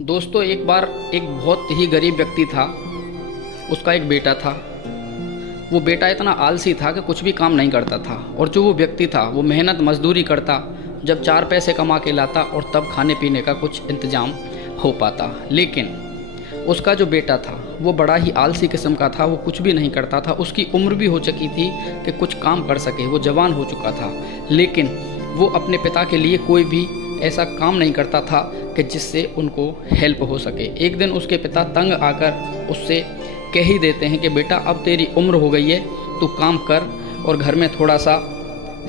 दोस्तों, एक बार एक बहुत ही गरीब व्यक्ति था। उसका एक बेटा था। वो बेटा इतना आलसी था कि कुछ भी काम नहीं करता था, और जो वो व्यक्ति था वो मेहनत मजदूरी करता, जब 4 पैसे कमा के लाता और तब खाने पीने का कुछ इंतज़ाम हो पाता। लेकिन उसका जो बेटा था वो बड़ा ही आलसी किस्म का था। वो कुछ भी नहीं करता था। उसकी उम्र भी हो चुकी थी कि कुछ काम कर सके, वो जवान हो चुका था, लेकिन वो अपने पिता के लिए कोई भी ऐसा काम नहीं करता था कि जिससे उनको हेल्प हो सके। एक दिन उसके पिता तंग आकर उससे कह ही देते हैं कि बेटा, अब तेरी उम्र हो गई है, तू काम कर और घर में थोड़ा सा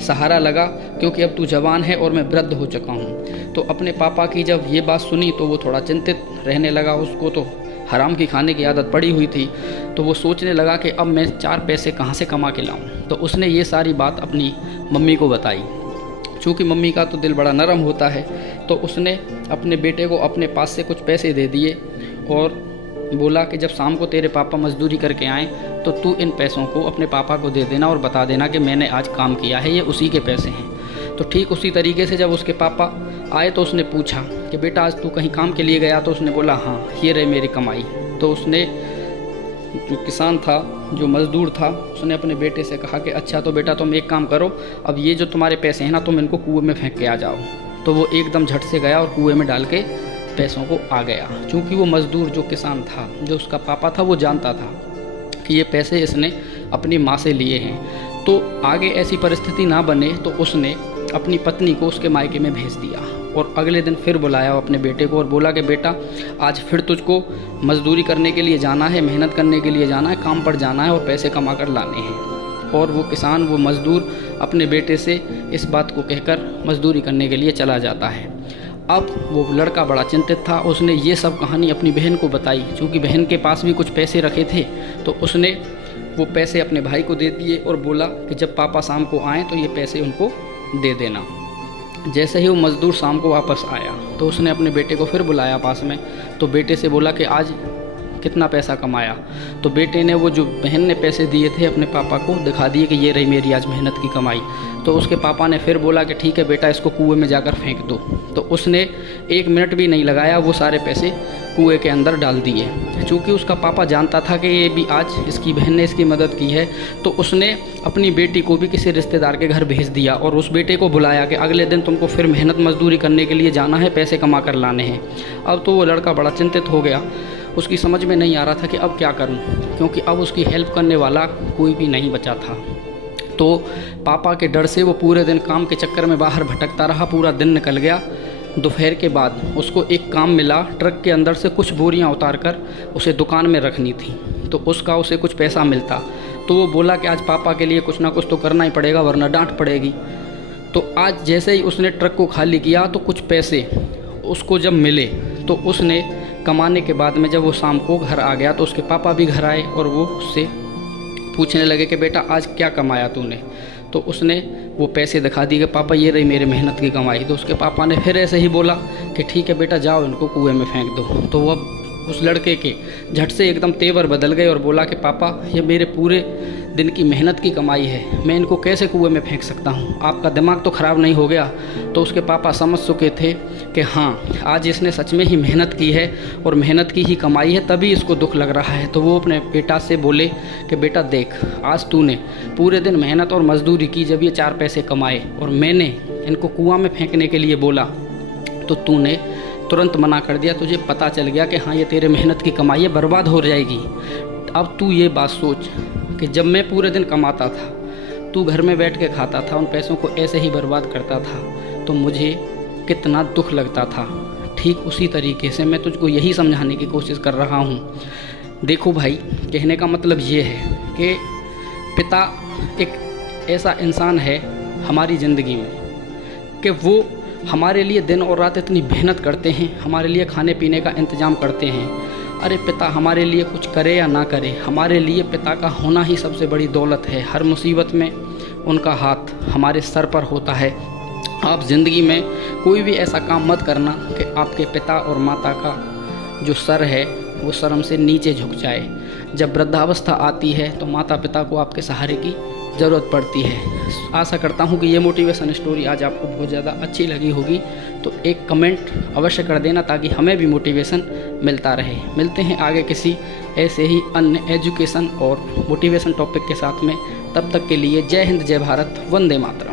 सहारा लगा, क्योंकि अब तू जवान है और मैं वृद्ध हो चुका हूँ। तो अपने पापा की जब ये बात सुनी तो वो थोड़ा चिंतित रहने लगा। उसको तो हराम की खाने की आदत पड़ी हुई थी, तो वो सोचने लगा कि अब मैं 4 पैसे कहाँ से कमा के लाऊं। तो उसने ये सारी बात अपनी मम्मी को बताई। चूँकि मम्मी का तो दिल बड़ा नरम होता है, तो उसने अपने बेटे को अपने पास से कुछ पैसे दे दिए और बोला कि जब शाम को तेरे पापा मजदूरी करके आएँ तो तू इन पैसों को अपने पापा को दे देना और बता देना कि मैंने आज काम किया है, ये उसी के पैसे हैं। तो ठीक उसी तरीके से जब उसके पापा आए तो उसने पूछा कि बेटा, आज तू कहीं काम के लिए गया? तो उसने बोला, हाँ, ये रही मेरी कमाई। तो उसने, जो किसान था, जो मज़दूर था, उसने अपने बेटे से कहा कि अच्छा, तो बेटा तुम एक काम करो, अब ये जो तुम्हारे पैसे हैं ना, तुम इनको कुएं में फेंक के आ जाओ। तो वो एकदम झट से गया और कुएं में डाल के पैसों को आ गया। चूँकि वो मज़दूर, जो किसान था, जो उसका पापा था, वो जानता था कि ये पैसे इसने अपनी माँ से लिए हैं। तो आगे ऐसी परिस्थिति ना बने तो उसने अपनी पत्नी को उसके मायके में भेज दिया और अगले दिन फिर बुलाया अपने बेटे को और बोला कि बेटा, आज फिर तुझको मजदूरी करने के लिए जाना है, मेहनत करने के लिए जाना है, काम पर जाना है और पैसे कमा कर लाने हैं। और वो किसान, वो मज़दूर अपने बेटे से इस बात को कहकर मजदूरी करने के लिए चला जाता है। अब वो लड़का बड़ा चिंतित था। उसने ये सब कहानी अपनी बहन को बताई। चूँकि बहन के पास भी कुछ पैसे रखे थे, तो उसने वो पैसे अपने भाई को दे दिए और बोला कि जब पापा शाम को आएँ तो ये पैसे उनको दे देना। जैसे ही वो मज़दूर शाम को वापस आया तो उसने अपने बेटे को फिर बुलाया पास में। तो बेटे से बोला कि आज कितना पैसा कमाया? तो बेटे ने वो जो बहन ने पैसे दिए थे अपने पापा को दिखा दिए कि ये रही मेरी आज मेहनत की कमाई। तो उसके पापा ने फिर बोला कि ठीक है बेटा, इसको कुएं में जाकर फेंक दो। तो उसने 1 मिनट भी नहीं लगाया, वो सारे पैसे कुएं के अंदर डाल दिए। चूँकि उसका पापा जानता था कि ये भी आज इसकी बहन ने इसकी मदद की है, तो उसने अपनी बेटी को भी किसी रिश्तेदार के घर भेज दिया और उस बेटे को बुलाया कि अगले दिन तुमको फिर मेहनत मजदूरी करने के लिए जाना है, पैसे कमा कर लाने हैं। अब तो वो लड़का बड़ा चिंतित हो गया। उसकी समझ में नहीं आ रहा था कि अब क्या करूं, क्योंकि अब उसकी हेल्प करने वाला कोई भी नहीं बचा था। तो पापा के डर से वो पूरे दिन काम के चक्कर में बाहर भटकता रहा। पूरा दिन निकल गया। दोपहर के बाद उसको एक काम मिला। ट्रक के अंदर से कुछ बोरियां उतारकर उसे दुकान में रखनी थी, तो उसका उसे कुछ पैसा मिलता। तो वो बोला कि आज पापा के लिए कुछ ना कुछ तो करना ही पड़ेगा, वरना डांट पड़ेगी। तो आज जैसे ही उसने ट्रक को खाली किया तो कुछ पैसे उसको जब मिले, तो उसने कमाने के बाद में जब वो शाम को घर आ गया तो उसके पापा भी घर आए और वो उससे पूछने लगे कि बेटा, आज क्या कमाया तूने? तो उसने वो पैसे दिखा दिए कि पापा, ये रही मेरी मेहनत की कमाई। तो उसके पापा ने फिर ऐसे ही बोला कि ठीक है बेटा, जाओ इनको कुएं में फेंक दो। तो वो उस लड़के के झट से एकदम तेवर बदल गए और बोला कि पापा, ये मेरे पूरे दिन की मेहनत की कमाई है, मैं इनको कैसे कुएं में फेंक सकता हूँ? आपका दिमाग तो ख़राब नहीं हो गया? तो उसके पापा समझ चुके थे कि हाँ, आज इसने सच में ही मेहनत की है और मेहनत की ही कमाई है, तभी इसको दुख लग रहा है। तो वो अपने बेटा से बोले कि बेटा देख, आज तूने पूरे दिन मेहनत और मजदूरी की, जब ये 4 पैसे कमाए और मैंने इनको कुआं में फेंकने के लिए बोला तो तूने तुरंत मना कर दिया। तुझे पता चल गया कि हाँ, ये तेरे मेहनत की कमाई है, बर्बाद हो जाएगी। अब तू ये बात सोच कि जब मैं पूरे दिन कमाता था, तू घर में बैठ के खाता था, उन पैसों को ऐसे ही बर्बाद करता था, तो मुझे कितना दुख लगता था। ठीक उसी तरीके से मैं तुझको यही समझाने की कोशिश कर रहा हूँ। देखो भाई, कहने का मतलब ये है कि पिता एक ऐसा इंसान है हमारी ज़िंदगी में कि वो हमारे लिए दिन और रात इतनी मेहनत करते हैं, हमारे लिए खाने पीने का इंतज़ाम करते हैं। अरे पिता हमारे लिए कुछ करे या ना करे, हमारे लिए पिता का होना ही सबसे बड़ी दौलत है। हर मुसीबत में उनका हाथ हमारे सर पर होता है। आप ज़िंदगी में कोई भी ऐसा काम मत करना कि आपके पिता और माता का जो सर है वो शर्म से नीचे झुक जाए। जब वृद्धावस्था आती है तो माता पिता को आपके सहारे की ज़रूरत पड़ती है। आशा करता हूँ कि ये मोटिवेशन स्टोरी आज आपको बहुत ज़्यादा अच्छी लगी होगी, तो एक कमेंट अवश्य कर देना ताकि हमें भी मोटिवेशन मिलता रहे। मिलते हैं आगे किसी ऐसे ही अन्य एजुकेशन और मोटिवेशन टॉपिक के साथ में। तब तक के लिए जय हिंद, जय भारत, वंदे मातरम।